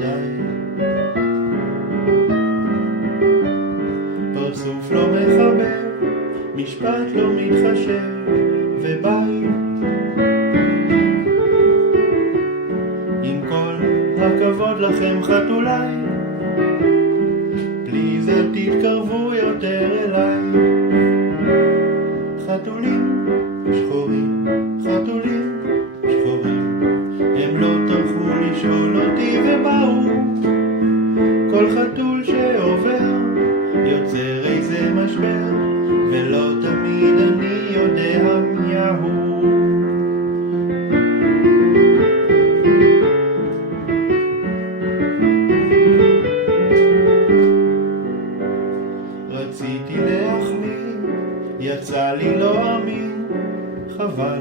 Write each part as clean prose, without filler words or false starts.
ודי. פרצוף לא מחבר, משפט לא מתחשב, וביי. עם כל הכבוד לכם חתולי, פליז אל תתקרבו יותר אליי. חתולים שחורים, חתולים שחורים, הם לא טרחו לשאול אותי ובאו. כל חתול שעובר יוצר איזה משבר, ולא תמיד אני יודע מיהו. רציתי להחמיא, יצא לי לא אמין, חבל.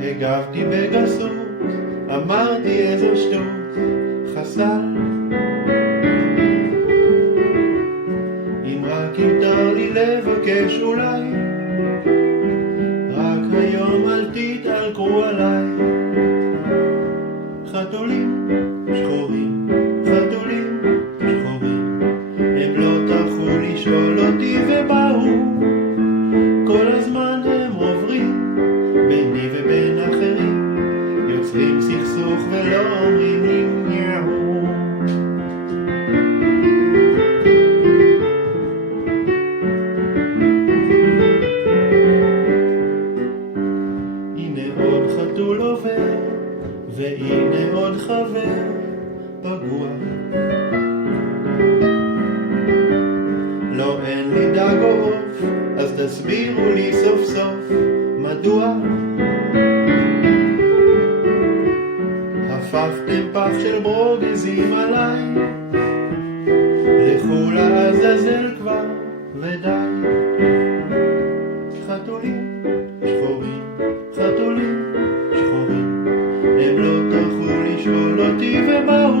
הגבתי בגסות, אמרתי איזו שטות, חסל. אם רק יותר לי לבקש אולי, רק היום אל תתעלקו עליי. חתולים שחורים, חתולים שחורים, הם לא טרחו לשאול אותי ובאו. כל הזמן הם עוברים ביני ובין אחרים, יוצרים סכסוך ולא אומרים לי ניהו. הנה עוד חתול עובר, והנה עוד חבר פגוע. לא אין לי דג או עוף, אז תסבירו לי סוף סוף מדוע הפכתם פח של ברוגזים עליי. לכו לעזאזל כבר ודי. חתולים שחורים, חתולים שחורים, הם לא טרחו לשאול אותי ובאו.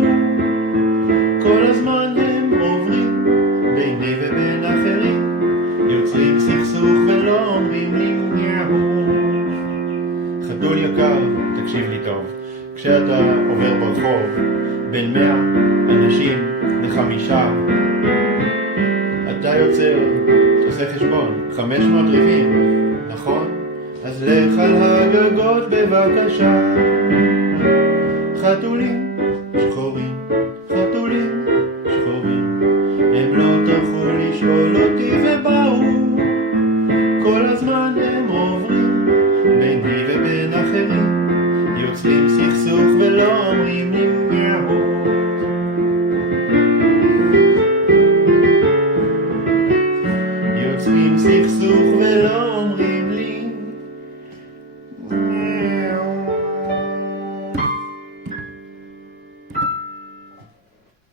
כל הזמן הם עוברים ביני ובין אחרים, יוצרים סכסוך ולא אומרים לי ניהו. חתול יקר, תקשיב לי טוב, כשאתה עובר ברחוב בין 100 אנשים ל5, אתה יוצר, תעשה חשבון, 500 ריבים, נכון? אז לך על הגגות בבקשה.